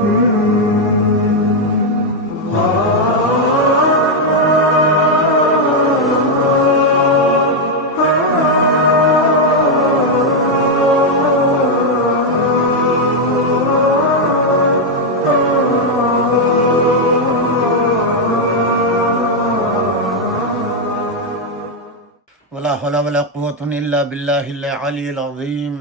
ولا حول ولا قوة إلا بالله العلي العظيم.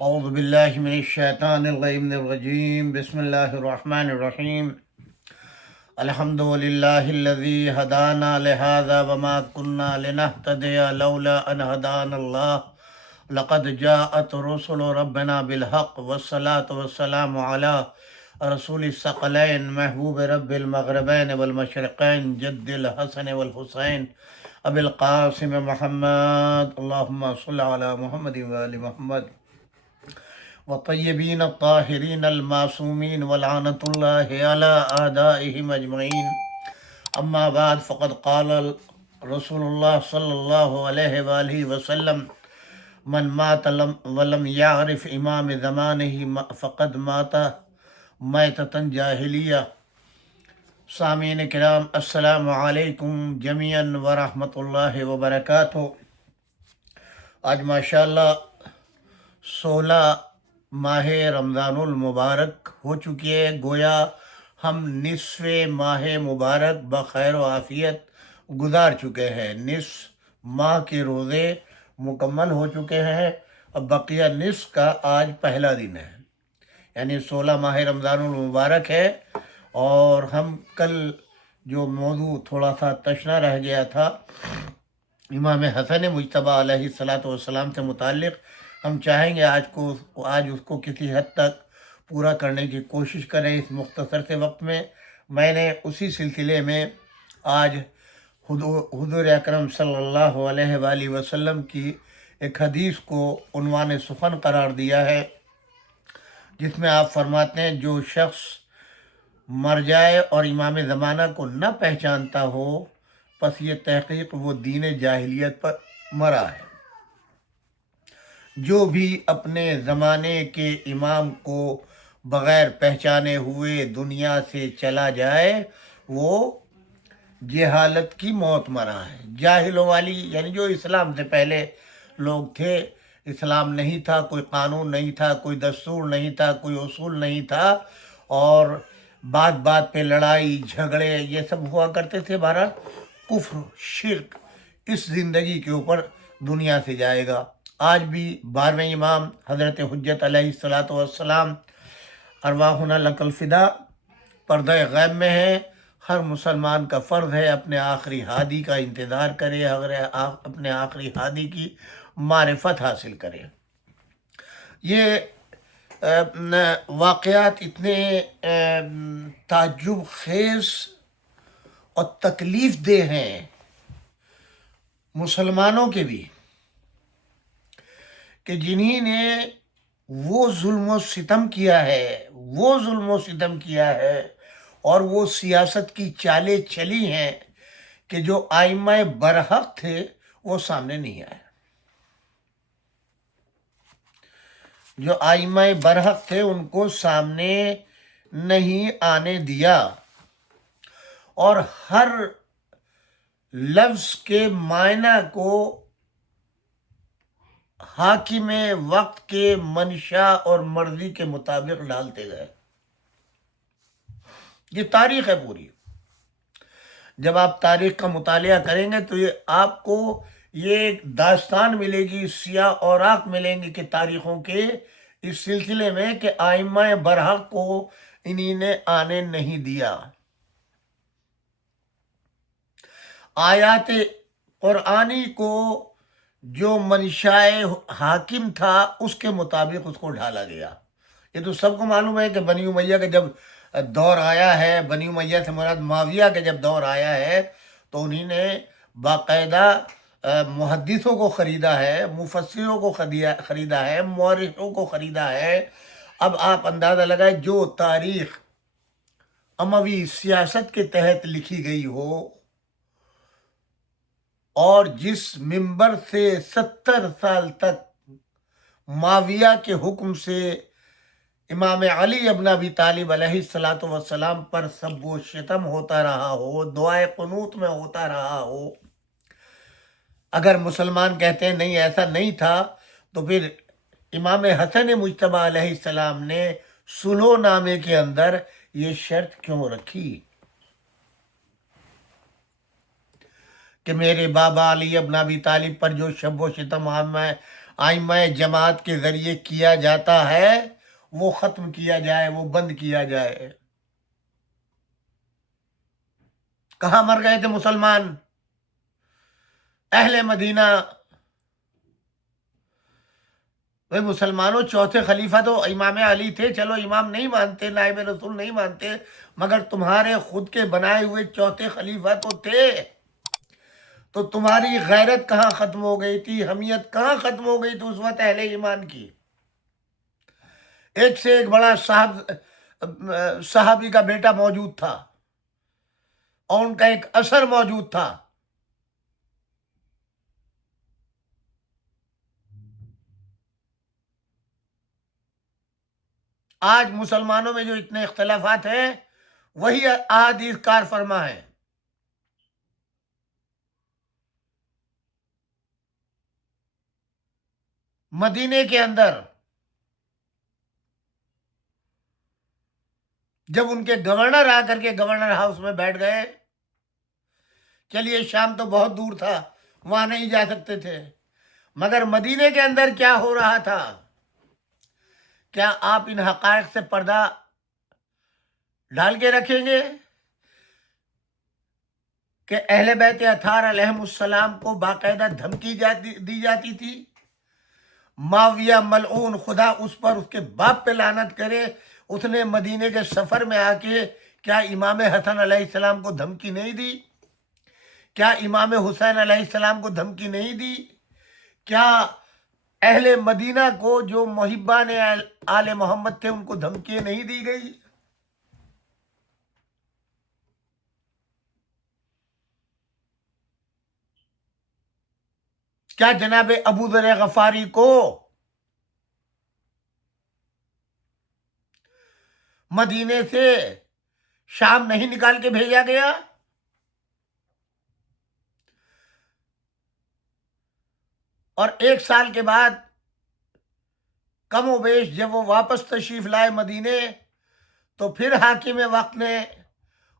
أعوذ بالله من الشيطان الرجيم. بسم الله الرحمن الرحيم. الحمد لله الذي هدانا لهذا وما كنا لنهتدي لولا أن هدانا الله. لقد جاءت رسل ربنا بالحق والصلاة والسلام على رسول الثقلين محبوب رب المغربين والمشرقين جد الحسن والحسين ابی القاسم محمد. اللہم صل علی محمد وآل محمد والطیبین الطاہرین المعصومین ولعنۃ اللہ علی اعدائہم اجمعین. اما بعد فقد قال رسول اللہ صلی اللہ علیہ وآلہ وسلم من مات ولم یعرف امام زمانہ فقد مات میتۃ جاہلیہ. سامعین کرام، السلام علیکم جمیعاً ورحمۃ اللہ وبرکاتہ. آج ماشاءاللہ 16 ماہ رمضان المبارک ہو چکی ہے. گویا ہم نصف ماہ مبارک بخیر و عافیت گزار چکے ہیں. نصف ماہ کے روزے مکمل ہو چکے ہیں. اب بقیہ نصف کا آج پہلا دن ہے، یعنی 16 ماہ رمضان المبارک ہے. اور ہم کل جو موضوع تھوڑا سا تشنا رہ گیا تھا امام حسن مجتبیٰ علیہ السلام سے متعلق، ہم چاہیں گے آج اس کو کسی حد تک پورا کرنے کی کوشش کریں اس مختصر سے وقت میں. میں نے اسی سلسلے میں آج حضور اکرم صلی اللہ علیہ وآلہ وسلم کی ایک حدیث کو عنوان سخن قرار دیا ہے، جس میں آپ فرماتے ہیں جو شخص مر جائے اور امام زمانہ کو نہ پہچانتا ہو پس یہ تحقیق وہ دین جاہلیت پر مرا ہے. جو بھی اپنے زمانے کے امام کو بغیر پہچانے ہوئے دنیا سے چلا جائے وہ جہالت کی موت مرا ہے. جاہلوں والی یعنی جو اسلام سے پہلے لوگ تھے، اسلام نہیں تھا، کوئی قانون نہیں تھا، کوئی دستور نہیں تھا، کوئی اصول نہیں تھا، اور بات بات پہ لڑائی جھگڑے یہ سب ہوا کرتے تھے. بہرحال کفر شرک اس زندگی کے اوپر دنیا سے جائے گا. آج بھی 12ویں امام حضرت حجت علیہ السلام ارواحنا لک الفدا پردہ غیب میں ہے. ہر مسلمان کا فرض ہے اپنے آخری ہادی کا انتظار کرے، اپنے آخری ہادی کی معرفت حاصل کرے. یہ واقعات اتنے تعجب خیز اور تکلیف دہ ہیں مسلمانوں کے بھی، کہ جنہی نے وہ ظلم و ستم کیا ہے اور وہ سیاست کی چالیں چلی ہیں کہ جو ائمہ برحق تھے وہ سامنے نہیں آئے. جو ائمہ برحق تھے ان کو سامنے نہیں آنے دیا، اور ہر لفظ کے معنی کو حاکم وقت کے منشا اور مرضی کے مطابق ڈالتے گئے. یہ تاریخ ہے پوری. جب آپ تاریخ کا مطالعہ کریں گے تو یہ آپ کو یہ ایک داستان ملے گی، سیاہ اوراق ملیں گے کہ تاریخوں کے اس سلسلے میں کہ ائمہ برحق کو انہی نے آنے نہیں دیا. آیات قرآنی کو جو منشائے حاکم تھا اس کے مطابق اس کو ڈھالا گیا. یہ تو سب کو معلوم ہے کہ بنی امیہ کا جب دور آیا ہے، بنی امیہ سے مراد معاویہ کا جب دور آیا ہے تو انہی نے باقاعدہ محدثوں کو خریدا ہے، مفسروں کو خریدا ہے، مورخوں کو خریدا ہے. اب آپ اندازہ لگائیں جو تاریخ اموی سیاست کے تحت لکھی گئی ہو اور جس منبر سے 70 سال تک معاویہ کے حکم سے امام علی ابن ابی طالب علیہ الصلاۃ والسلام پر سب و شتم ہوتا رہا ہو، دعائے قنوت میں ہوتا رہا ہو، اگر مسلمان کہتے ہیں نہیں ایسا نہیں تھا، تو پھر امام حسن مجتبیٰ علیہ السلام نے سلو نامے کے اندر یہ شرط کیوں رکھی کہ میرے بابا علی ابن ابی طالب پر جو شب و شتم آئمہ جماعت کے ذریعے کیا جاتا ہے وہ ختم کیا جائے، وہ بند کیا جائے؟ کہاں مر گئے تھے مسلمان؟ اہل مدینہ. بھائی مسلمانوں چوتھے خلیفہ تو امام علی تھے، چلو امام نہیں مانتے، نائب رسول نہیں مانتے، مگر تمہارے خود کے بنائے ہوئے چوتھے خلیفہ تو تھے. تو تمہاری غیرت کہاں ختم ہو گئی تھی، حمیت کہاں ختم ہو گئی تھی اس وقت اہل ایمان کی؟ ایک سے ایک بڑا صحابی کا بیٹا موجود تھا اور ان کا ایک اثر موجود تھا. آج مسلمانوں میں جو اتنے اختلافات ہیں وہی احادیث کار فرما ہے. مدینے کے اندر جب ان کے گورنر آ کر کے گورنر ہاؤس میں بیٹھ گئے، چلیے شام تو بہت دور تھا، وہاں نہیں جا سکتے تھے، مگر مدینے کے اندر کیا ہو رہا تھا؟ کیا آپ ان حقائق سے پردہ ڈال کے رکھیں گے کہ اہل بیت اطہار علیہم السلام کو باقاعدہ دھمکی دی جاتی تھی؟ معاویہ ملعون خدا اس پر، اس کے باپ پہ لعنت کرے، اس نے مدینے کے سفر میں آ کے کیا امام حسن علیہ السلام کو دھمکی نہیں دی؟ کیا امام حسین علیہ السلام کو دھمکی نہیں دی؟ کیا اہل مدینہ کو جو محبان آل محمد تھے ان کو دھمکی نہیں دی گئی؟ کیا جناب ابو ذر غفاری کو مدینے سے شام نہیں نکال کے بھیجا گیا؟ اور 1 سال کے بعد کم و بیش جب وہ واپس تشریف لائے مدینے، تو پھر حاکم وقت نے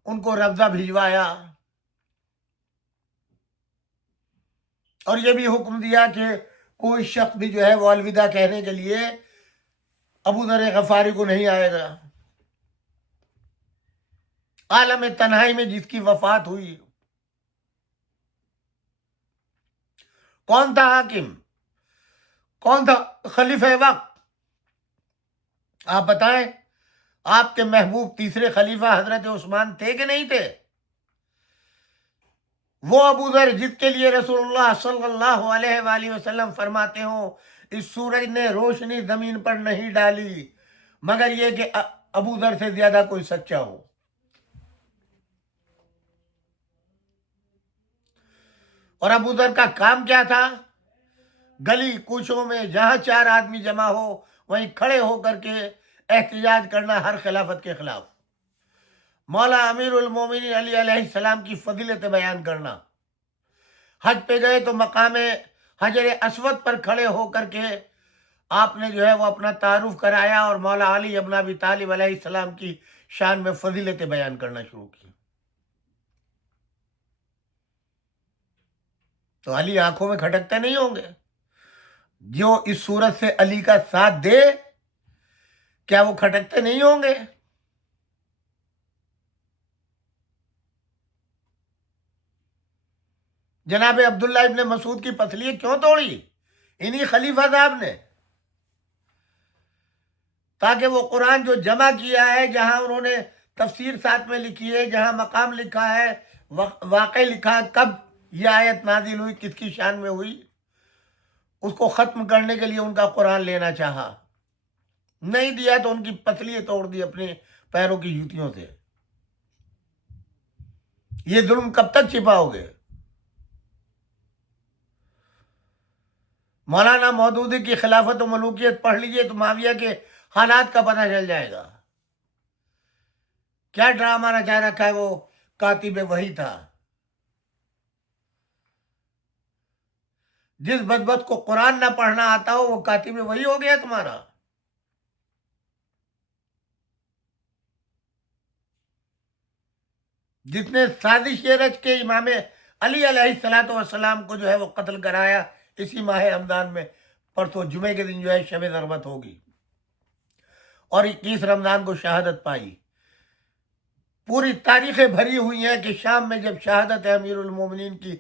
ان کو ربضہ بھجوایا اور یہ بھی حکم دیا کہ کوئی شخص بھی جو ہے وہ الوداع کہنے کے لیے ابو ذر غفاری کو نہیں آئے گا. عالم تنہائی میں جس کی وفات ہوئی، کون تھا حاکم؟ کون تھا خلیفہ وقت؟ آپ بتائیں. آپ کے محبوب تیسرے خلیفہ حضرت عثمان تھے کہ نہیں تھے؟ وہ ابو ذر جس کے لیے رسول اللہ صلی اللہ علیہ وآلہ وسلم فرماتے ہوں اس سورج نے روشنی زمین پر نہیں ڈالی مگر یہ کہ ابو ذر سے زیادہ کوئی سچا ہو. اور ابو ذر کا کام کیا تھا؟ گلی کوچوں میں جہاں 4 آدمی جمع ہو وہیں کھڑے ہو کر کے احتجاج کرنا ہر خلافت کے خلاف، مولا امیر المومنین علی علیہ السلام کی فضیلت بیان کرنا. حج پہ گئے تو مقام حجر اسود پر کھڑے ہو کر کے آپ نے جو ہے وہ اپنا تعارف کرایا اور مولا علی ابن ابی طالب علیہ السلام کی شان میں فضیلتیں بیان کرنا شروع کی. تو علی آنکھوں میں کھٹکتے نہیں ہوں گے؟ جو اس صورت سے علی کا ساتھ دے کیا وہ کھٹکتے نہیں ہوں گے؟ جناب عبداللہ ابن مسعود کی پسلیاں کیوں توڑی؟ انہی خلیفہ صاحب نے، تاکہ وہ قرآن جو جمع کیا ہے، جہاں انہوں نے تفسیر ساتھ میں لکھی ہے، جہاں مقام لکھا ہے، واقع لکھا ہے کب یہ آیت نازل ہوئی، کس کی شان میں ہوئی، اس کو ختم کرنے کے لیے ان کا قرآن لینا چاہا، نہیں دیا تو ان کی پسلیاں توڑ دی اپنے پیروں کی جوتیوں سے. یہ ظلم کب تک چھپاؤ گے؟ مولانا مودودی کی خلافت و ملوکیت پڑھ لیجئے تو معاویہ کے حالات کا پتہ چل جائے گا۔ کیا ڈرامہ رچا رکھا ہے، وہ کاتب وحی تھا۔ جس بدبخت کو قرآن نہ پڑھنا آتا ہو وہ کاتب وحی ہو گیا تمہارا۔ جس نے سازش یہ رچ کے امام علی علیہ الصلوۃ والسلام کو جو ہے وہ قتل کرایا اسی ماہ رمضان میں، پرسوں جمعے کے دن جو ہے شب ضربت ہوگی، اور 21 رمضان کو شہادت پائی۔ پوری تاریخیں بھری ہوئی ہیں کہ شام میں جب شہادت امیر المومنین کی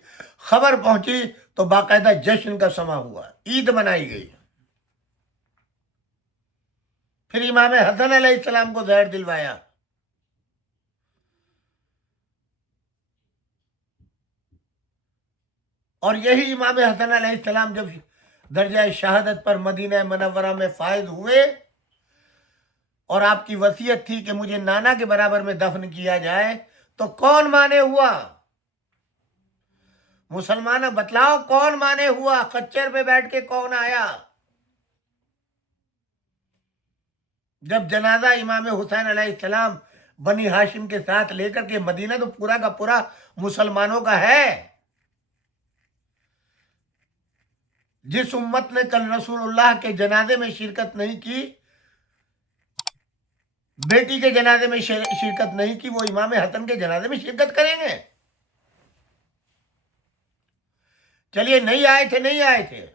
خبر پہنچی تو باقاعدہ جشن کا سما ہوا، عید منائی گئی۔ پھر امام حسن علیہ السلام کو زہر دلوایا۔ اور یہی امام حسن علیہ السلام جب درجہ شہادت پر مدینہ منورہ میں فائز ہوئے، اور آپ کی وصیت تھی کہ مجھے نانا کے برابر میں دفن کیا جائے، تو کون مانے ہوا؟ مسلمانوں بتلاؤ کون مانے ہوا؟ خچر پہ بیٹھ کے کون آیا؟ جب جنازہ امام حسین علیہ السلام بنی ہاشم کے ساتھ لے کر کے مدینہ تو پورا کا پورا مسلمانوں کا ہے۔ جس امت نے کل رسول اللہ کے جنازے میں شرکت نہیں کی، بیٹی کے جنازے میں شرکت نہیں کی، وہ امام حسن کے جنازے میں شرکت کریں گے؟ چلیے نہیں آئے تھے،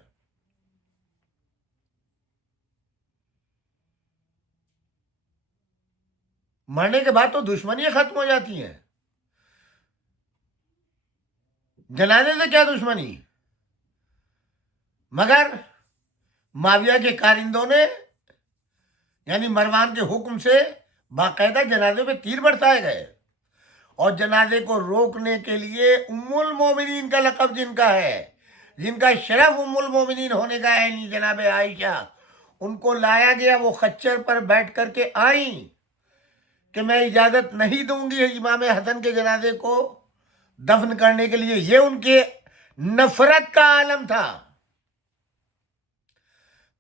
مرنے کے بعد تو دشمنیاں ختم ہو جاتی ہیں، جنازے سے کیا دشمنی؟ مگر معاویہ کے کارندوں نے یعنی مروان کے حکم سے باقاعدہ جنازے پہ تیر برسائے گئے، اور جنازے کو روکنے کے لیے ام المومنین کا لقب جن کا ہے، جن کا شرف ام المومنین ہونے کا ہے، جناب عائشہ، ان کو لایا گیا۔ وہ خچر پر بیٹھ کر کے آئیں کہ میں اجازت نہیں دوں گی امام حسن کے جنازے کو دفن کرنے کے لیے۔ یہ ان کے نفرت کا عالم تھا۔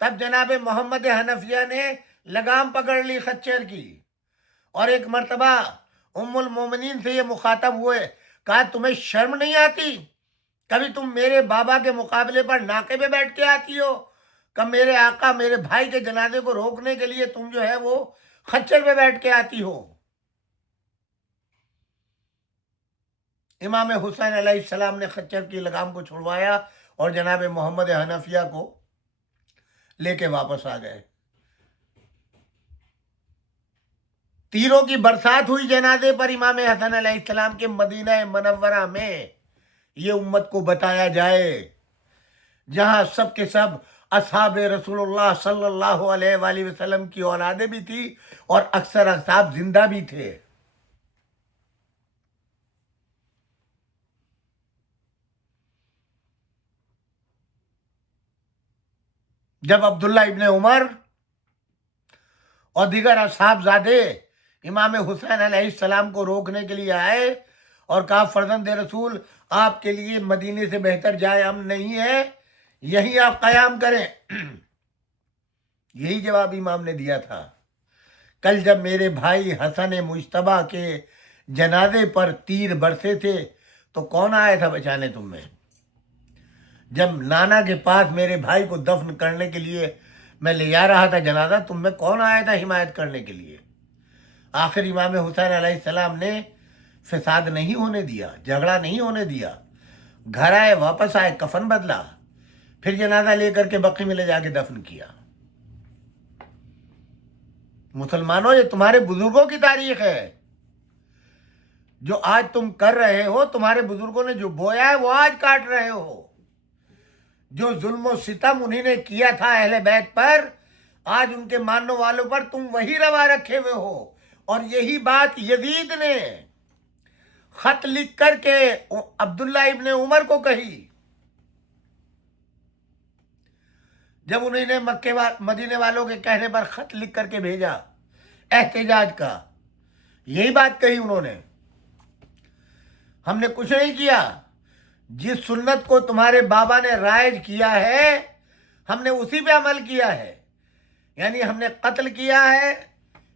تب جناب محمد حنفیہ نے لگام پکڑ لی خچر کی، اور ایک مرتبہ ام المومنین سے یہ مخاطب ہوئے، کہا تمہیں شرم نہیں آتی؟ کبھی تم میرے بابا کے مقابلے پر ناکے پہ بیٹھ کے آتی ہو، کب میرے آقا میرے بھائی کے جنازے کو روکنے کے لیے تم جو ہے وہ خچر پہ بیٹھ کے آتی ہو؟ امام حسین علیہ السلام نے خچر کی لگام کو چھڑوایا اور جناب محمد حنفیہ کو لے کے واپس آ گئے۔ تیروں کی برسات ہوئی جنازے پر امام حسن علیہ السلام کے مدینہ منورہ میں، یہ امت کو بتایا جائے، جہاں سب کے سب اصحاب رسول اللہ صلی اللہ علیہ وآلہ وسلم کی اولادیں بھی تھی اور اکثر اصحاب زندہ بھی تھے۔ جب عبداللہ ابن عمر اور دیگر اصحاب زادے امام حسین علیہ السلام کو روکنے کے لیے آئے اور کہا فرزند رسول آپ کے لیے مدینے سے بہتر جائے امن نہیں ہے، یہیں آپ قیام کریں، یہی جواب امام نے دیا تھا۔ کل جب میرے بھائی حسن مجتبیٰ کے جنازے پر تیر برسے تھے تو کون آیا تھا بچانے تمہیں؟ جب نانا کے پاس میرے بھائی کو دفن کرنے کے لیے میں لے جا رہا تھا جنازہ، تم میں کون آیا تھا حمایت کرنے کے لیے؟ آخر امام حسین علیہ السلام نے فساد نہیں ہونے دیا، جھگڑا نہیں ہونے دیا، گھر آئے، واپس آئے، کفن بدلا، پھر جنازہ لے کر کے بقی میں لے جا کے دفن کیا۔ مسلمانوں یہ تمہارے بزرگوں کی تاریخ ہے، جو آج تم کر رہے ہو، تمہارے بزرگوں نے جو بویا ہے وہ آج کاٹ رہے ہو۔ جو ظلم و ستم انہی نے کیا تھا اہل بیت پر، آج ان کے ماننے والوں پر تم وہی روا رکھے ہوئے ہو۔ اور یہی بات یزید نے خط لکھ کر کے عبداللہ ابن عمر کو کہی، جب انہوں نے مدینے والوں کے کہنے پر خط لکھ کر کے بھیجا احتجاج کا، یہی بات کہی انہوں نے، ہم نے کچھ نہیں کیا، جس سنت کو تمہارے بابا نے رائج کیا ہے ہم نے اسی پہ عمل کیا ہے۔ یعنی ہم نے قتل کیا ہے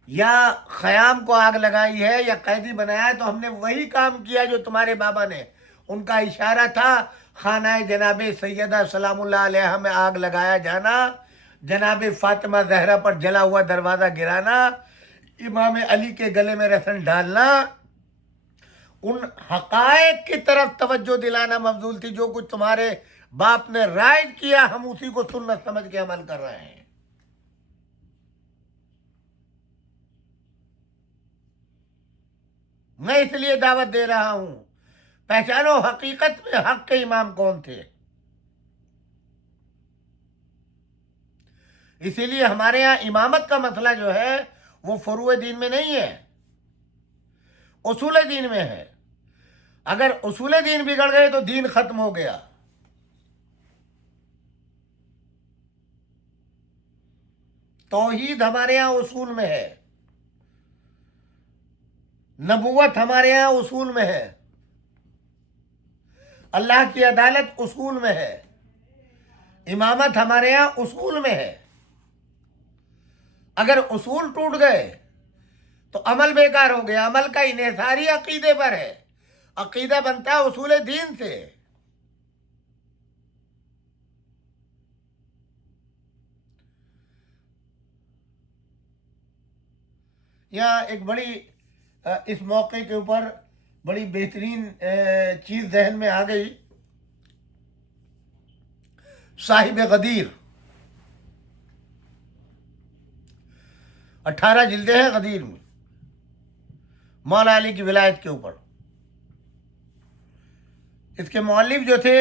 یا خیام کو آگ لگائی ہے یا قیدی بنایا ہے، تو ہم نے وہی کام کیا جو تمہارے بابا نے. ان کا اشارہ تھا خانہ جناب سیدہ سلام اللہ علیہ میں آگ لگایا جانا، جناب فاطمہ زہرا پر جلا ہوا دروازہ گرانا، امام علی کے گلے میں رسن ڈالنا، ان حقائق کی طرف توجہ دلانا مفضول تھی. جو کچھ تمہارے باپ نے رائج کیا ہم اسی کو سنت سمجھ کے عمل کر رہے ہیں. میں اس لیے دعوت دے رہا ہوں، پہچانو حقیقت میں حق کے امام کون تھے. اسی لیے ہمارے ہاں امامت کا مسئلہ جو ہے وہ فروع دین میں نہیں ہے، اصول دین میں ہے. اگر اصول دین بگڑ گئے تو دین ختم ہو گیا. توحید ہمارے ہاں اصول میں ہے، نبوت ہمارے ہاں اصول میں ہے، اللہ کی عدالت اصول میں ہے، امامت ہمارے ہاں اصول میں ہے. اگر اصول ٹوٹ گئے تو عمل بیکار ہو گیا. عمل کا انحصار ہی عقیدے پر ہے، عقیدہ بنتا ہے اصول دین سے. یہاں ایک بڑی اس موقع کے اوپر بڑی بہترین چیز ذہن میں آ گئی. صاحب غدیر 18 جلدیں ہیں غدیر میں، مولا علی کی ولایت کے اوپر. اس کے مؤلف جو تھے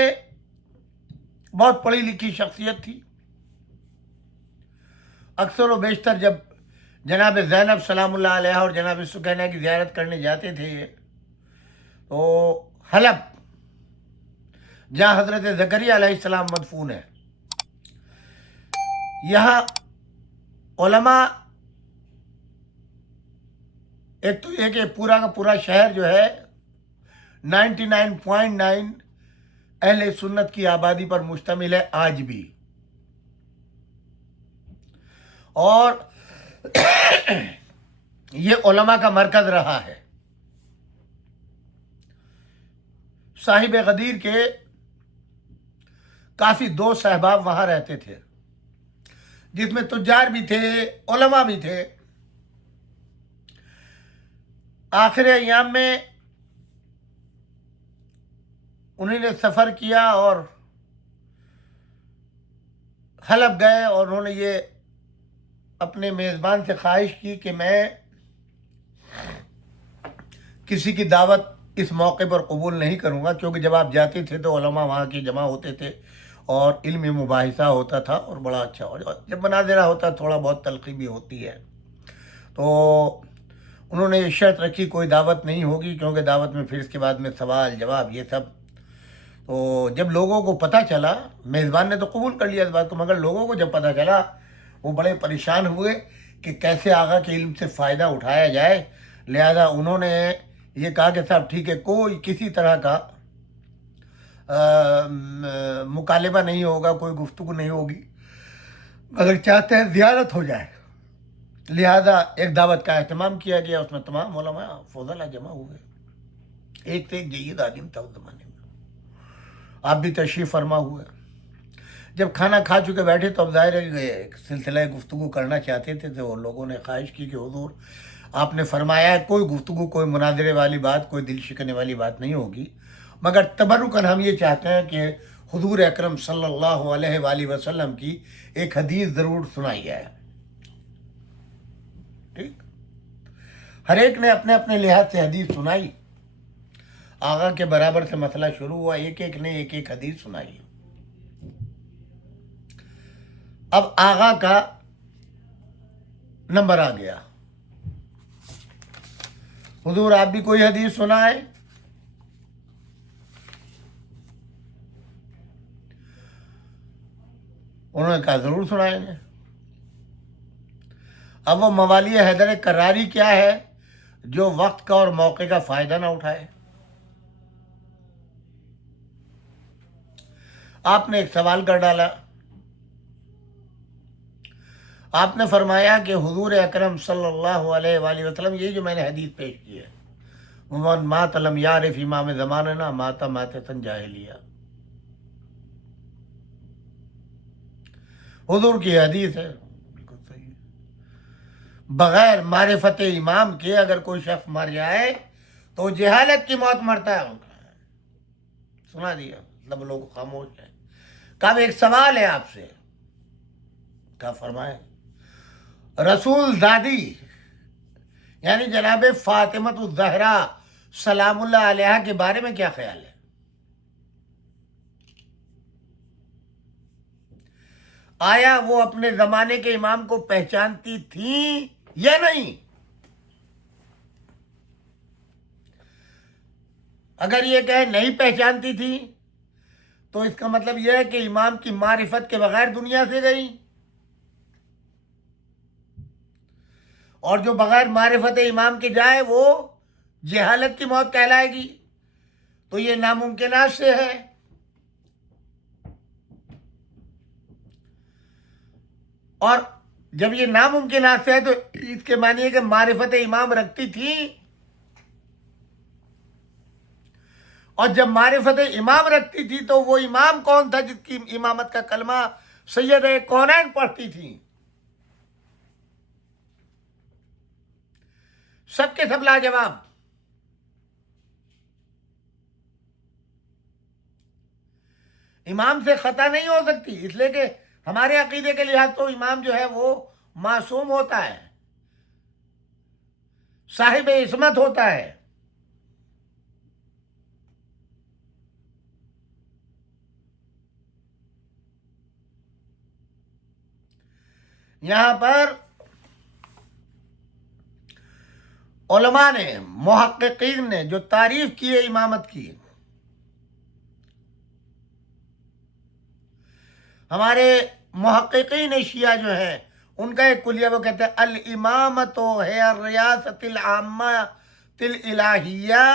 بہت پڑھی لکھی شخصیت تھی. اکثر و بیشتر جب جناب زینب سلام اللہ علیہ اور جناب سکینہ کی زیارت کرنے جاتے تھے تو حلب جہاں حضرت زکریا علیہ السلام مدفون ہے، یہاں علماء، ایک تو یہ کہ پورا کا پورا شہر جو ہے 99.9 اہل سنت کی آبادی پر مشتمل ہے آج بھی. اور یہ علماء کا مرکز رہا ہے. صاحب غدیر کے کافی دوست احباب وہاں رہتے تھے، جس میں تجار بھی تھے، علماء بھی تھے. آخر ایام میں انہوں نے سفر کیا اور حلب گئے، اور انہوں نے یہ اپنے میزبان سے خواہش کی کہ میں کسی کی دعوت اس موقع پر قبول نہیں کروں گا، کیونکہ جب آپ جاتے تھے تو علماء وہاں کی جمع ہوتے تھے اور علمی مباحثہ ہوتا تھا اور بڑا اچھا. اور جب مناظرہ ہوتا تھوڑا بہت تلخی بھی ہوتی ہے. تو انہوں نے یہ شرط رکھی کوئی دعوت نہیں ہوگی، کیونکہ دعوت میں پھر اس کے بعد میں سوال جواب یہ سب. تو جب لوگوں کو پتہ چلا، میزبان نے تو قبول کر لیا اس بات کو، مگر لوگوں کو جب پتہ چلا وہ بڑے پریشان ہوئے کہ کیسے آقا کے علم سے فائدہ اٹھایا جائے. لہذا انہوں نے یہ کہا کہ صاحب ٹھیک ہے، کوئی کسی طرح کا مکالمہ نہیں ہوگا، کوئی گفتگو نہیں ہوگی، اگر چاہتے ہیں زیارت ہو جائے. لہذا ایک دعوت کا اہتمام کیا گیا، اس میں تمام علماء فضلاء جمع ہوئے. ایک سے ایک جید عالم تھا اس زمانے میں. آپ بھی تشریف فرما ہوئے. جب کھانا کھا چکے بیٹھے تو اب ظاہر ہے کہ ایک سلسلہ گفتگو کرنا چاہتے تھے، تو لوگوں نے خواہش کی کہ حضور آپ نے فرمایا ہے کوئی گفتگو، کوئی مناظرے والی بات، کوئی دل شکنے والی بات نہیں ہوگی، مگر تبرکاً ہم یہ چاہتے ہیں کہ حضور اکرم صلی اللہ علیہ وآلہ وسلم کی ایک حدیث ضرور سنائی جائے. ٹھیک، ہر ایک نے اپنے اپنے لحاظ سے حدیث سنائی. آقا کے برابر سے مسئلہ شروع ہوا، ایک ایک نے ایک ایک حدیث سنائی. اب آقا کا نمبر آ گیا، حضور آپ بھی کوئی حدیث سنائیں. انہوں نے کہا ضرور سنائیں گے. اب وہ موالی حیدر کراری کیا ہے جو وقت کا اور موقع کا فائدہ نہ اٹھائے. آپ نے ایک سوال کر ڈالا. آپ نے فرمایا کہ حضور اکرم صلی اللہ علیہ وآلہ وسلم، یہ جو میں نے حدیث پیش کی ہے، ومن مات لم یعرف امام زماننا مات ماتۃ جاہلیہ، حضور کی حدیث ہے، بالکل صحیح ہے۔ بغیر معرفت امام کے اگر کوئی شخص مر جائے تو وہ جہالت کی موت مرتا ہے۔ سنا دیا، سب لوگ خاموش ہیں۔ کب ایک سوال ہے آپ سے، کیا فرمائے رسول زادی یعنی جناب فاطمۃ الزہرا سلام اللہ علیہا کے بارے میں کیا خیال ہے؟ آیا وہ اپنے زمانے کے امام کو پہچانتی تھیں یا نہیں؟ اگر یہ کہے نہیں پہچانتی تھی تو اس کا مطلب یہ ہے کہ امام کی معرفت کے بغیر دنیا سے گئی، اور جو بغیر معرفت امام کے جائے وہ جہالت کی موت کہلائے گی، تو یہ ناممکنات سے ہے۔ اور جب یہ ناممکنات سے ہے تو اس کے معنی ہے کہ معرفت امام رکھتی تھی، اور جب معرفت امام رکھتی تھی تو وہ امام کون تھا جس کی امامت کا کلمہ سید کونین پڑھتی تھی؟ سب کے سب لاجواب۔ امام سے خطا نہیں ہو سکتی، اس لیے کہ ہمارے عقیدے کے لحاظ تو امام جو ہے وہ معصوم ہوتا ہے، صاحب عصمت ہوتا ہے۔ یہاں پر علماء نے، محققین نے جو تعریف کی ہے امامت کی، ہمارے محققین شیعہ جو ہیں ان کا ایک کلیہ وہ کہتے ہیں الامامت ہے الریاست العامہ الالہیہ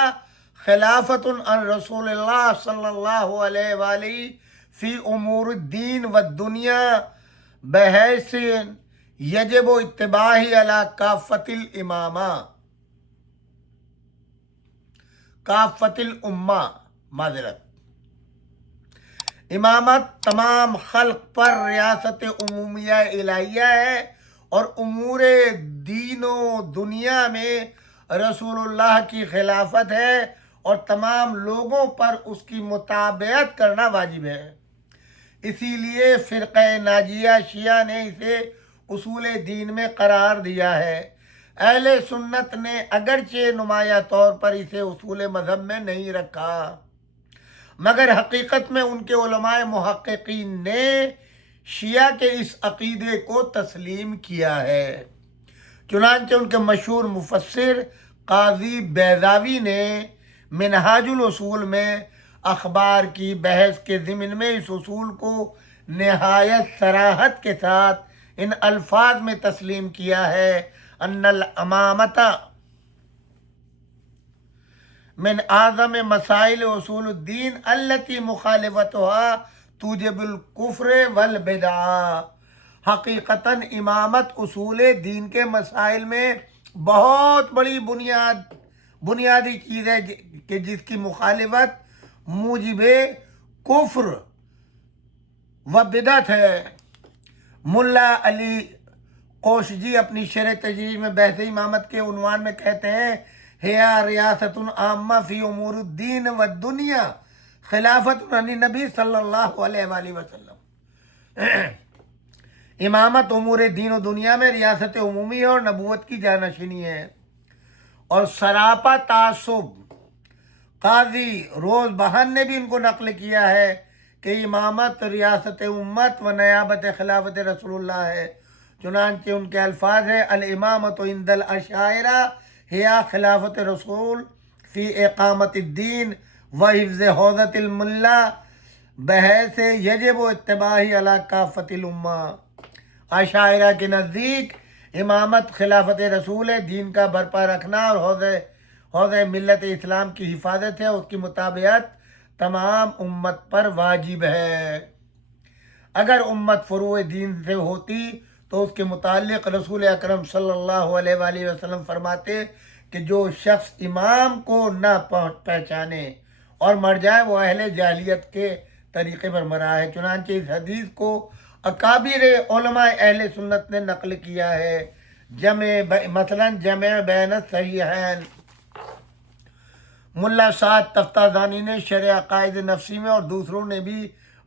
خلافت عن رسول اللہ صلی اللہ علیہ وآلہ فی امور الدین والدنیا بحیث یجب اتباعہ علی کافت الامامہ کافت الامہ، معذرت، امامت تمام خلق پر ریاست عمومیہ الہیہ ہے، اور امور دین و دنیا میں رسول اللہ کی خلافت ہے، اور تمام لوگوں پر اس کی متابعت کرنا واجب ہے۔ اسی لیے فرقہ ناجیہ شیعہ نے اسے اصول دین میں قرار دیا ہے۔ اہل سنت نے اگرچہ نمایاں طور پر اسے اصول مذہب میں نہیں رکھا، مگر حقیقت میں ان کے علماء محققین نے شیعہ کے اس عقیدے کو تسلیم کیا ہے۔ چنانچہ ان کے مشہور مفسر قاضی بیضاوی نے منہاج الاصول میں اخبار کی بحث کے ضمن میں اس اصول کو نہایت صراحت کے ساتھ ان الفاظ میں تسلیم کیا ہے ان الامامت من اعظم مسائل اصول الدین التی مخالفتها توجب الکفر والبدع۔ حقیقتاً امامت اصول دین کے مسائل میں بہت بڑی بنیادی چیز ہے کہ جس کی مخالفت موجب کفر و بدعت ہے۔ ملا علی قوشجی اپنی شرح تجریح میں بحث امامت کے عنوان میں کہتے ہیں ہیا ریاست عامہ فی امور الدین والدنیا خلافت عن نبی صلی اللہ علیہ وآلہ وسلم۔ امامت امور دین و دنیا میں ریاست عمومی ہے اور نبوت کی جانشینی ہے، اور سراپا تعصب قاضی روز بہن نے بھی ان کو نقل کیا ہے کہ امامت ریاست امت و نیابت خلافت رسول اللہ ہے۔ چنانچہ ان کے الفاظ ہیں الامامت عند الاشاعرہ ہیا خلافت رسول فی اقامت الدین و حفظ حوزت الملہ بحیث یجب اتباعہ علی کافت الامہ۔ اشاعرہ کے نزدیک امامت خلافت رسول ہے، دین کا برپا رکھنا اور حوض ملت اسلام کی حفاظت ہے، اس کی مطابعت تمام امت پر واجب ہے۔ اگر امت فروع دین سے ہوتی تو اس کے متعلق رسول اکرم صلی اللہ علیہ وآلہ وسلم فرماتے کہ جو شخص امام کو نہ پہچانے اور مر جائے وہ اہل جاہلیت کے طریقے پر مرا ہے۔ چنانچہ اس حدیث کو اکابر علماء اہل سنت نے نقل کیا ہے، مثلا جمع بین الصحیحین، ملا سعد تفتازانی نے شرح عقائد نفسی میں اور دوسروں نے بھی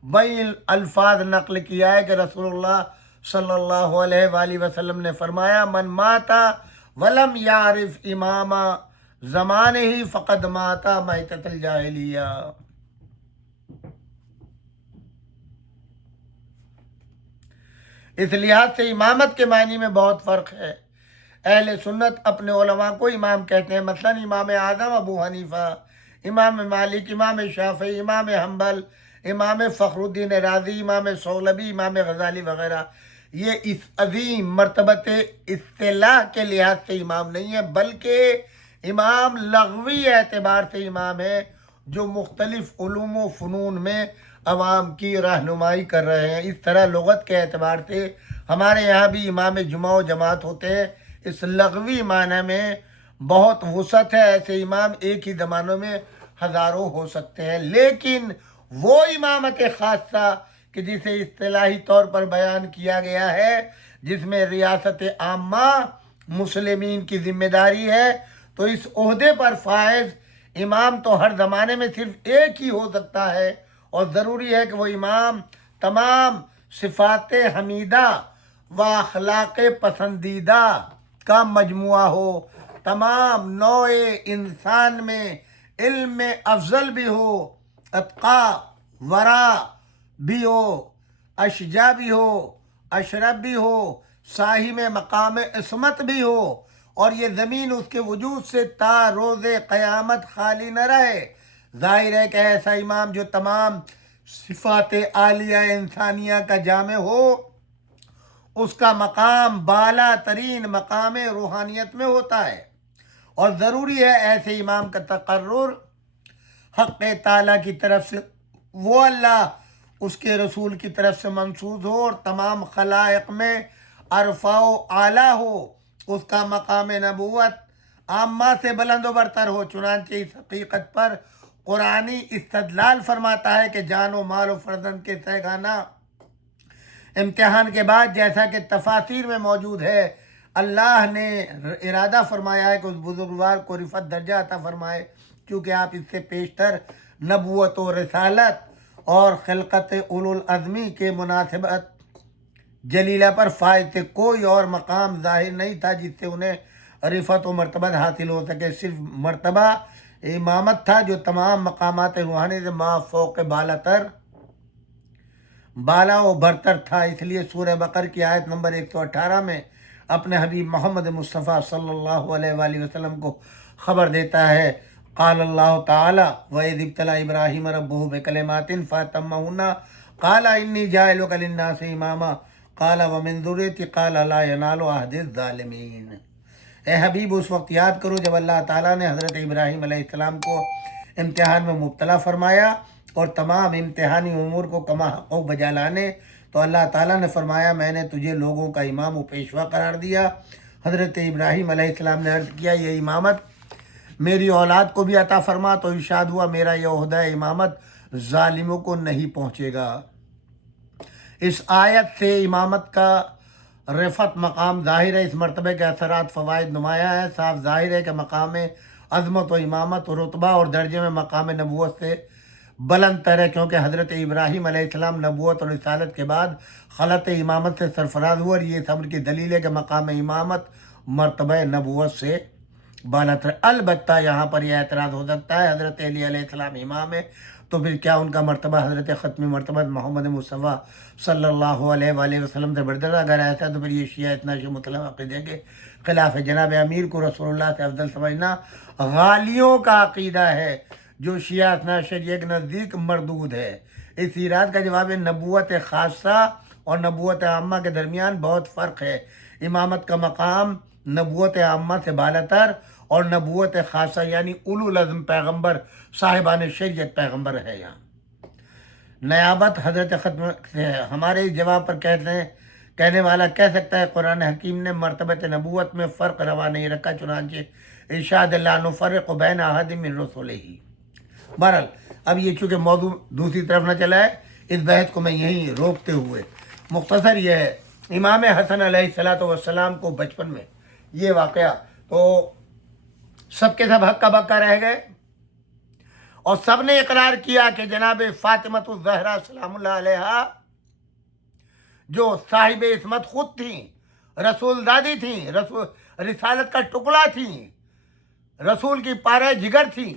بئی الفاظ نقل کیا ہے کہ رسول اللہ صلی اللہ علیہ وآلہ وسلم نے فرمایا من ماتا ولم یعرف امام زمانے ہی فقد ماتا میتۃ الجاہلیہ۔ اس لحاظ سے امامت کے معنی میں بہت فرق ہے۔ اہل سنت اپنے علماء کو امام کہتے ہیں، مثلا امام اعظم ابو حنیفہ، امام مالک، امام شافعی، امام حنبل، امام فخر الدین رازی، امام سولبی، امام غزالی وغیرہ۔ یہ اس عظیم مرتبت اصطلاح کے لحاظ سے امام نہیں ہے، بلکہ امام لغوی اعتبار سے امام ہے، جو مختلف علوم و فنون میں عوام کی رہنمائی کر رہے ہیں۔ اس طرح لغت کے اعتبار سے ہمارے یہاں بھی امام جمعہ و جماعت ہوتے ہیں، اس لغوی معنی میں بہت وسعت ہے، ایسے امام ایک ہی زمانوں میں ہزاروں ہو سکتے ہیں، لیکن وہ امامت خاصہ کہ جسے اصطلاحی طور پر بیان کیا گیا ہے، جس میں ریاست عامہ مسلمین کی ذمہ داری ہے، تو اس عہدے پر فائز امام تو ہر زمانے میں صرف ایک ہی ہو سکتا ہے، اور ضروری ہے کہ وہ امام تمام صفات حمیدہ و اخلاق پسندیدہ کا مجموعہ ہو، تمام نوع انسان میں علم میں افضل بھی ہو، اتقا ورا بھی ہو، اشجع بھی ہو، اشرف بھی ہو، صاحب مقام عصمت بھی ہو، اور یہ زمین اس کے وجود سے تا روز قیامت خالی نہ رہے۔ ظاہر ہے کہ ایسا امام جو تمام صفات عالیہ انسانیہ کا جامع ہو، اس کا مقام بالا ترین مقام روحانیت میں ہوتا ہے، اور ضروری ہے ایسے امام کا تقرر حق تعالیٰ کی طرف سے، وہ اللہ اس کے رسول کی طرف سے منسوب ہو، اور تمام خلائق میں ارفع و اعلیٰ ہو، اس کا مقام نبوت عامہ سے بلند و برتر ہو۔ چنانچہ اس حقیقت پر قرآنی استدلال فرماتا ہے کہ جان و مال و فرزند کے سیگانہ امتحان کے بعد، جیسا کہ تفاسیر میں موجود ہے، اللہ نے ارادہ فرمایا ہے کہ اس بزرگوار کو رفعت درجہ عطا فرمائے، کیونکہ آپ اس سے پیشتر نبوت و رسالت اور خلقت اولو العزمی کے مناسبت جلیلہ پر فائز تھے۔ کوئی اور مقام ظاہر نہیں تھا جس سے انہیں رفعت و مرتبت حاصل ہو سکے، صرف مرتبہ امامت تھا جو تمام مقامات روحانی سے فوق بالا و برتر تھا۔ اس لیے سورہ بقرہ کی آیت نمبر 118 میں اپنے حبیب محمد مصطفیٰ صلی اللہ علیہ وآلہ وسلم کو خبر دیتا ہے، قال اللہ تعالی وَإِذِ ابْتَلَىٰ إِبْرَاهِيمَ رَبُّهُ بِكَلِمَاتٍ فَأَتَمَّهُنَّ قَالَ إِنِّي جَاعِلُكَ لِلنَّاسِ إِمَامًا قَالَ وَمِن ذُرِّيَّتِي قَالَ لَا يَنَالُ عَهْدِ الظَّالِمِينَ۔ اے حبیب، اس وقت یاد کرو جب اللہ تعالیٰ نے حضرت ابراہیم علیہ السلام کو امتحان میں مبتلا فرمایا اور تمام امتحانی امور کو کما حق بجا لانے، تو اللہ تعالیٰ نے فرمایا میں نے تجھے لوگوں کا امام و پیشوا قرار دیا۔ حضرت ابراہیم علیہ السلام نے عرض کیا یہ امامت میری اولاد کو بھی عطا فرما، تو ارشاد ہوا میرا یہ عہدہ امامت ظالموں کو نہیں پہنچے گا۔ اس آیت سے امامت کا رفعت مقام ظاہر ہے، اس مرتبے کے اثرات فوائد نمایاں ہیں۔ صاف ظاہر ہے کہ مقام عظمت و امامت و رتبہ اور درجے میں مقام نبوت سے بلند تر ہے، کیونکہ حضرت ابراہیم علیہ السلام نبوت اور رسالت کے بعد خلعت امامت سے سرفراز ہوئے، اور یہ صبر کی دلیل ہے کہ مقام امامت مرتبہ نبوت سے بالا تر۔ البتہ یہاں پر یہ اعتراض ہو سکتا ہے حضرت علی علیہ السلام امام ہے، تو پھر کیا ان کا مرتبہ حضرت ختمی مرتبہ محمد مصطفیٰ صلی اللہ علیہ وآلہ وسلم سے بڑھ جاتا؟ اگر ایسا ہے تو پھر یہ شیعہ اتنا مطلب عقیدے کے خلاف ہے۔ جناب امیر کو رسول اللہ سے افضل سمجھنا غالیوں کا عقیدہ ہے، جو شیعہ اثنا شریعہ کے نزدیک مردود ہے۔ اس ایراد کا جواب ہے نبوت خاصہ اور نبوت عامہ کے درمیان بہت فرق ہے۔ امامت کا مقام نبوت عامہ سے بالاتر اور نبوت خاصہ یعنی اولو العزم پیغمبر صاحبان شریعت پیغمبر ہے۔ یہاں نیابت حضرت ختم سے ہے۔ ہمارے اس جواب پر کہتے ہیں کہنے والا کہہ سکتا ہے قرآن حکیم نے مرتبت نبوت میں فرق روا نہیں رکھا، چنانچہ ارشاد لا نفرق بین احد من رسلہ۔ بہرحال اب یہ چونکہ موضوع دوسری طرف نہ چلا ہے، اس بحث کو میں یہیں روکتے ہوئے مختصر یہ ہے، امام حسن علیہ السلام کو بچپن میں یہ واقعہ تو سب کے سب ہکا بکا رہ گئے، اور سب نے اقرار کیا کہ جناب فاطمۃ الزہرا سلام اللہ علیہا جو صاحب عصمت خود تھیں، رسول دادی تھیں، رسالت کا ٹکڑا تھیں، رسول کی پارہ جگر تھیں،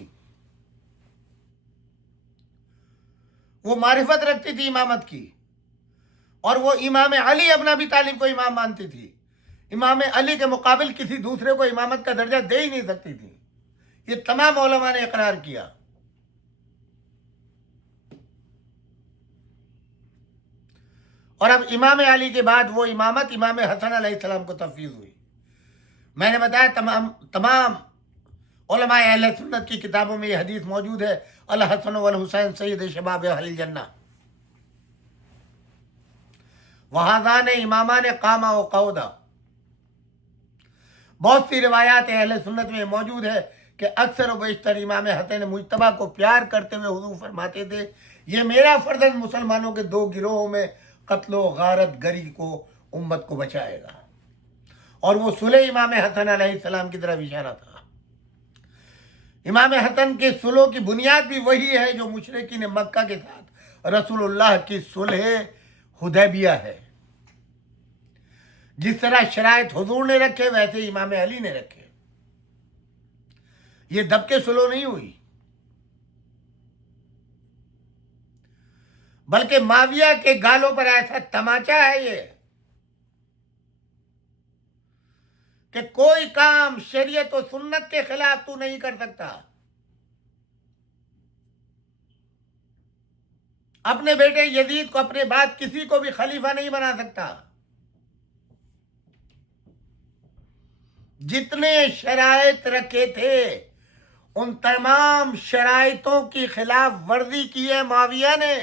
وہ معرفت رکھتی تھی امامت کی، اور وہ امام علی ابن ابی طالب کو امام مانتی تھی، امام علی کے مقابل کسی دوسرے کو امامت کا درجہ دے ہی نہیں سکتی تھی۔ یہ تمام علماء نے اقرار کیا۔ اور اب امام علی کے بعد وہ امامت امام حسن علیہ السلام کو تفویض ہوئی۔ میں نے بتایا تمام علماء اہل سنت کی کتابوں میں یہ حدیث موجود ہے، الحسن والحسین سید شباب اہل الجنہ، وہذان امامان قاما و قعودا۔ بہت سی روایات اہل سنت میں موجود ہے کہ اکثر و بیشتر امام حسن مجتبیٰ کو پیار کرتے ہوئے حضور فرماتے تھے، یہ میرا فرزند مسلمانوں کے دو گروہوں میں قتل و غارت گری کو امت کو بچائے گا، اور وہ صلح امام حسن علیہ السلام کی طرف اشارہ تھا۔ امام حسن کے صلح کی بنیاد بھی وہی ہے جو مشرکین مکہ کے ساتھ رسول اللہ کی صلح حدیبیہ ہے۔ جس طرح شرائط حضور نے رکھے ویسے امام علی نے رکھے، یہ دب کے صلح نہیں ہوئی، بلکہ معاویہ کے گالوں پر ایسا تماچا ہے یہ کہ کوئی کام شریعت و سنت کے خلاف تو نہیں کر سکتا، اپنے بیٹے یزید کو اپنے بعد کسی کو بھی خلیفہ نہیں بنا سکتا، جتنے شرائط رکھے تھے ان تمام شرائطوں کی خلاف ورزی کی ہے معاویہ نے۔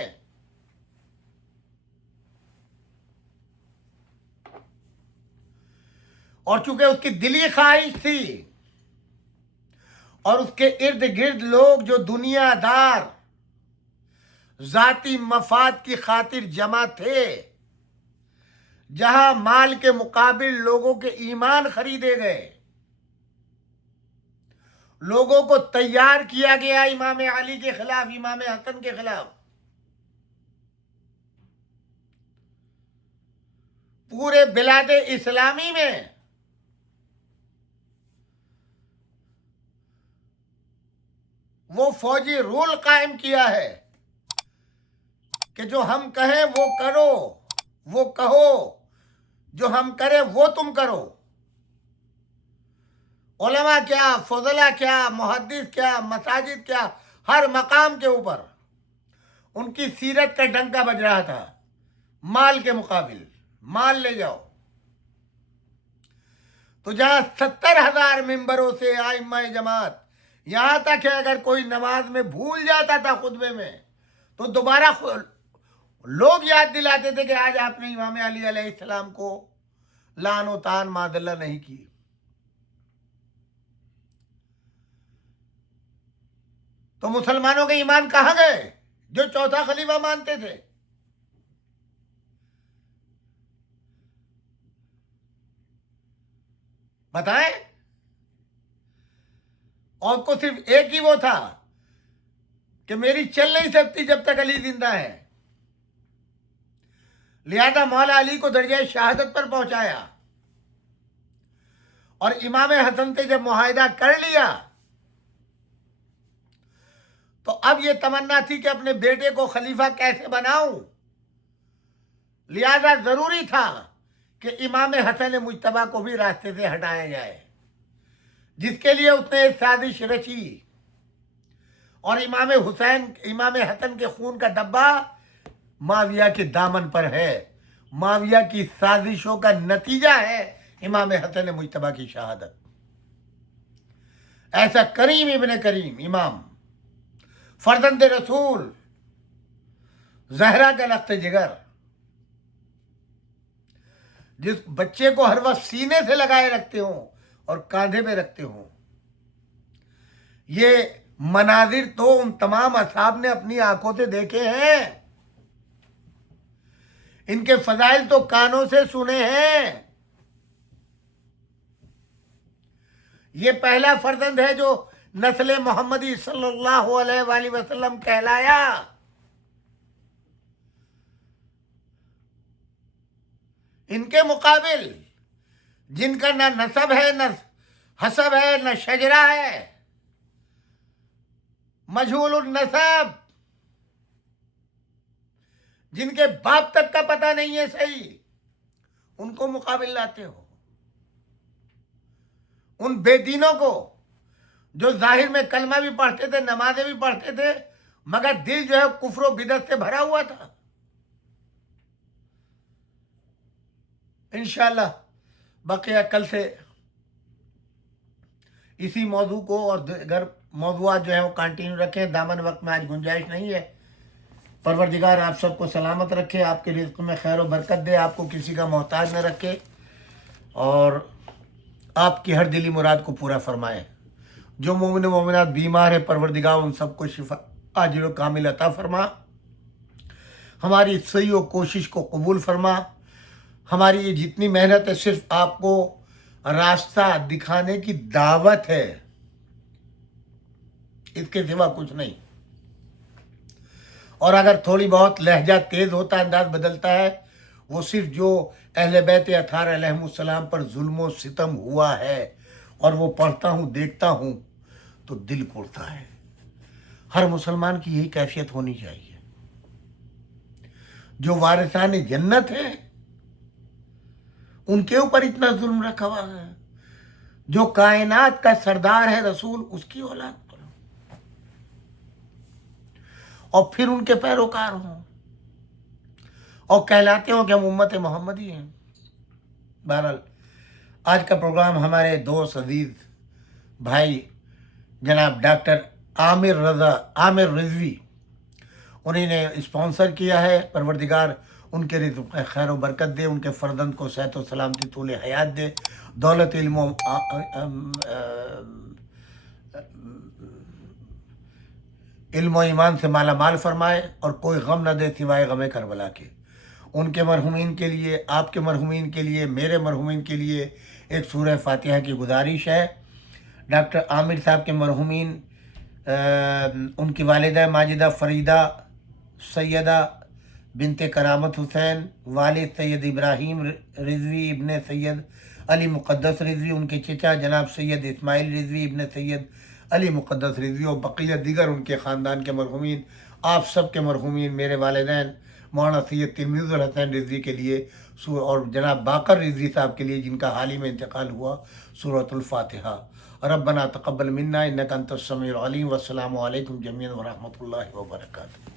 اور چونکہ اس کی دلی خواہش تھی اور اس کے ارد گرد لوگ جو دنیا دار ذاتی مفاد کی خاطر جمع تھے، جہاں مال کے مقابل لوگوں کے ایمان خریدے گئے، لوگوں کو تیار کیا گیا امام علی کے خلاف، امام حسن کے خلاف، پورے بلاد اسلامی میں وہ فوجی رول قائم کیا ہے کہ جو ہم کہیں وہ کرو، وہ کہو، جو ہم کریں وہ تم کرو۔ علماء کیا، فضلاء کیا، محدث کیا، مساجد کیا، ہر مقام کے اوپر ان کی سیرت کا ڈنکا بج رہا تھا، مال کے مقابل مال لے جاؤ۔ تو جہاں 70,000 ممبروں سے ائمہ جماعت، یہاں تک کہ اگر کوئی نماز میں بھول جاتا تھا خطبے میں تو دوبارہ لوگ یاد دلاتے تھے کہ آج آپ نے امام علی علیہ السلام کو لعن و طعن معاذ اللہ نہیں کی۔ تو مسلمانوں کے ایمان کہاں گئے جو چوتھا خلیفہ مانتے تھے؟ بتائیں۔ اور کو صرف ایک ہی وہ تھا کہ میری چل نہیں سکتی جب تک علی زندہ ہے، لہذا مولا علی کو درجہ شہادت پر پہنچایا، اور امام حسن سے جب معاہدہ کر لیا تو اب یہ تمنا تھی کہ اپنے بیٹے کو خلیفہ کیسے بناؤں، لہذا ضروری تھا کہ امام حسن مجتبیٰ کو بھی راستے سے ہٹایا جائے، جس کے لیے اس نے ایک سازش رچی، اور امام حسن کے خون کا دبا معاویہ کے دامن پر ہے۔ معاویہ کی سازشوں کا نتیجہ ہے امام حسن مجتبیٰ کی شہادت۔ ایسا کریم ابن کریم امام، فرزند رسول، زہرا کا لخت جگر، جس بچے کو ہر وقت سینے سے لگائے رکھتے ہوں اور کاندھے پہ رکھتے ہوں. یہ مناظر تو ان تمام اصحاب نے اپنی آنکھوں سے دیکھے ہیں، ان کے فضائل تو کانوں سے سنے ہیں. یہ پہلا فرزند ہے جو نسل محمدی صلی اللہ علیہ وآلہ وسلم کہلایا. ان کے مقابل جن کا نہ نسب ہے، نہ حسب ہے، نہ شجرہ ہے، مجہول النسب، جن کے باپ تک کا پتہ نہیں ہے صحیح، ان کو مقابل لاتے ہو. ان بے دینوں کو جو ظاہر میں کلمہ بھی پڑھتے تھے، نمازیں بھی پڑھتے تھے، مگر دل جو ہے کفر و بدعت سے بھرا ہوا تھا. انشاءاللہ بقیہ کل سے اسی موضوع کو اور دیگر موضوعات جو ہیں وہ کنٹینیو رکھیں. دامن وقت میں آج گنجائش نہیں ہے. پروردگار آپ سب کو سلامت رکھے، آپ کے رزق میں خیر و برکت دے، آپ کو کسی کا محتاج نہ رکھے، اور آپ کی ہر دلی مراد کو پورا فرمائے. جو مومن و مومنات بیمار ہیں پروردگار ان سب کو شفا عاجل و کامل عطا فرما. ہماری صحیح و کوشش کو قبول فرما. ہماری یہ جتنی محنت ہے صرف آپ کو راستہ دکھانے کی دعوت ہے، اس کے سوا کچھ نہیں. اور اگر تھوڑی بہت لہجہ تیز ہوتا ہے، انداز بدلتا ہے، وہ صرف جو اہل بیت اطہار علیہم السلام پر ظلم و ستم ہوا ہے اور وہ پڑھتا ہوں دیکھتا ہوں تو دل کوڑتا ہے. ہر مسلمان کی یہی کیفیت ہونی چاہیے. جو وارثان جنت ہیں ان کے اوپر اتنا ظلم رکھا ہوا ہے. جو کائنات کا سردار ہے رسول، اس کی اولاد پر، اور پھر ان کے پیروکار ہوں اور کہلاتے ہوں کہ ہم امت محمدی ہیں. بہرحال آج کا پروگرام ہمارے دوست عزیز بھائی جناب ڈاکٹر عامر رضوی انہیں نے اسپانسر کیا ہے. پروردگار ان کے رزق میں خیر و برکت دے، ان کے فرزند کو صحت و سلامتی طول حیات دے، دولت علم و ایمان سے مالا مال فرمائے، اور کوئی غم نہ دے سوائے غم کربلا کے. ان کے مرحومین کے لیے، آپ کے مرحومین کے لیے، میرے مرحومین کے لیے ایک سورہ فاتحہ کی گزارش ہے. ڈاکٹر عامر صاحب کے مرحومین، ان کی والدہ ماجدہ فریدہ سیدہ بنت کرامت حسین، والد سید ابراہیم رضوی ابن سید علی مقدس رضوی، ان کے چچا جناب سید اسماعیل رضوی ابن سید علی مقدس رضوی، اور بقیہ دیگر ان کے خاندان کے مرحومین، آپ سب کے مرحومین، میرے والدین مولانا سید تلمیذ الحسین رضوی کے لیے اور جناب باقر رضوی صاحب کے لیے جن کا حال ہی میں انتقال ہوا، سورۃ الفاتحہ. ربنا تقبل منا انک انت السمیع العلیم. والسلام علیکم جمیعا ورحمۃ اللہ وبرکاتہ.